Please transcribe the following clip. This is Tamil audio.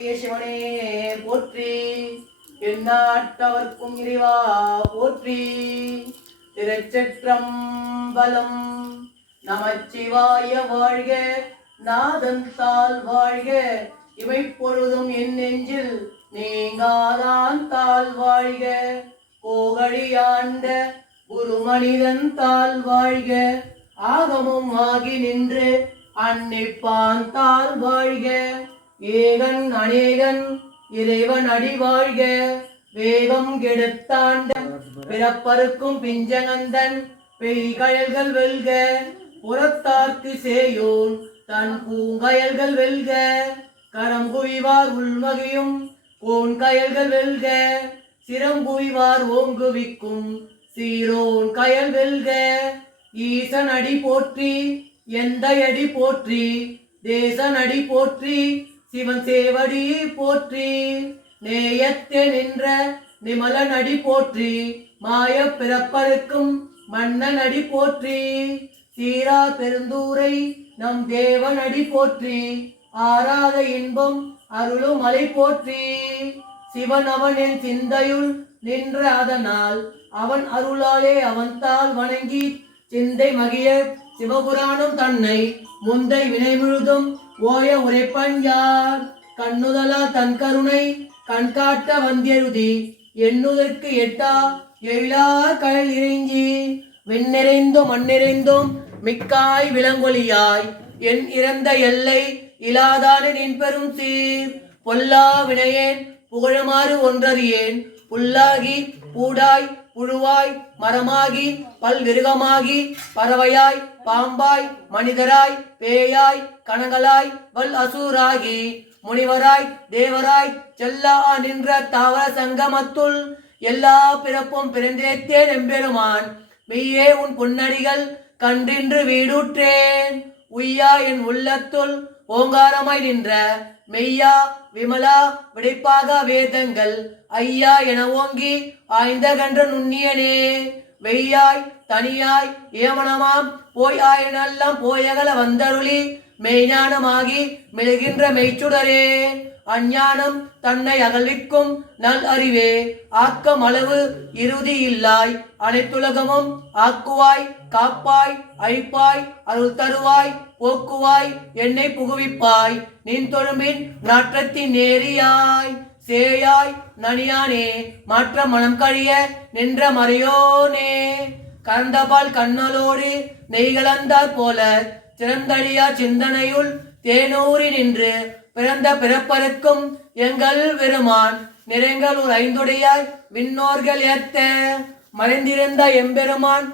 சிவனே போற்றி. எந்நாட்டவர்க்கும் இறைவா போற்றி. திருச்சிற்றம்பலம் நமச்சிவாய வாழ்க நாதன் தால் வாழ்க. இவை பொழுதும் என் நெஞ்சில் நீங்காதான் தால் வாழ்க. கோகழியாண்ட குரு மனிதன் தால் வாழ்க. ஆகமும் ஆகி நின்று அன்னிப்பான் தால் வாழ்க. ஏகன் அநேகன் இறைவன் அடி வாழ்க வேகம் கெடுத்தாண்ட பிறப்பருக்கும் பிஞ்சநந்தன் பெய்கயல்கள் வெல்க. புறத்தார்க்கு சேயோன் தன் பூங்கயல்கள் வெல்க. கரம் குவிவார் உள்வகையும் கோன் கயல்கள் வெல்க. சிரம் குவிவார் ஓங்குவிக்கும் சீரோன் கயல் வெல்க. ஈசன் அடி போற்றி எந்த அடி போற்றி தேசன் அடி போற்றி சிவன் சேவடி போற்றி நேயத்தே நின்ற நிமலன் அடி போற்றி மாய பிறப்பருக்கும் மன்னன் அடி போற்றி சீரா பெருந்தூரை நம் தேவன் அடி போற்றி ஆராத இன்பம் அருளும் மலை போற்றி. சிவன் அவன் என் சிந்தையுள் நின்ற அதனால் அவன் அருளாலே அவன் தாள் வணங்கி சிந்தை மகிழ சிவபுராணம் தன்னை முந்தை வினை முழுதும் ஓய உரைப்பன் யார்? கண்ணுதலா தன் கருணை கண்காட்ட வந்தியருதி. எண்ணுதற்கு எட்டா எழிலா கடல் இறைஞ்சி. விண்ணிறைந்தும் மண்ணிறைந்தும் மிக்காய் விலங்கொலியாய். என் இறந்த எல்லை இலாதான நின் பெரும் சீர். பொல்லா வினையேன் புகழுமாறு ஒன்றறியேன். புல்லாகி பூடாய் புழுவாய் மரமாகி பல்விருகமாகி பறவையாய் பாம்பாய் மனிதராய் பேயாய் கணங்களாய் வல் அசூராகி முனிவராய் தேவராய் செல்லா நின்ற தாவர சங்கமத்துள் எல்லா பிறப்பும் பிறந்தேத்தேன் எம்பெருமான். மெய்யே உன் பொன்னடிகள் கண்டின்று வீடுற்றேன். உய்யா என் உள்ளத்துள் ஓங்காரமாய் நின்ற மெய்யா விமலா விடைப்பாக வேதங்கள் ஐயா என ஓங்கி ஆய்ந்த கன்ற நுண்ணியனே. வெய்யாய் தனியாய் ஏமனமாம் போய் ஆயனெல்லாம் போயகல வந்தருளி மெய்ஞானமாகி மெழுகின்ற மெய்ச்சுடரே. அஞ்ஞானம் தன்னை அகழ்விக்கும் நல் அறிவே. ஆக்கம் அளவு இறுதி இல்லாய். அனைத்துலகமும் ஆக்குவாய் காப்பாய் அழிப்பாய் அருள் தருவாய் போக்குவாய் என்னை புகுவிப்பாய். நின் தொழும்பின் நாற்றத்தின் நேரியாய். சேயாய் நனியானே மாற்ற மனம் கழிய நின்ற மறையோனே. கறந்தபால் கண்ணலோடு நெய்கலந்தாற் போல சிறந்தழியா சிந்தனையுள் தேனூறி நின்று பிறந்த பிறப்பருக்கும் எங்கள் பெருமான் நிறைங்கள் ஒரு ஐந்துடையாய் விண்ணோர்கள் ஏத்த மறைந்திருந்த எம்பெருமான்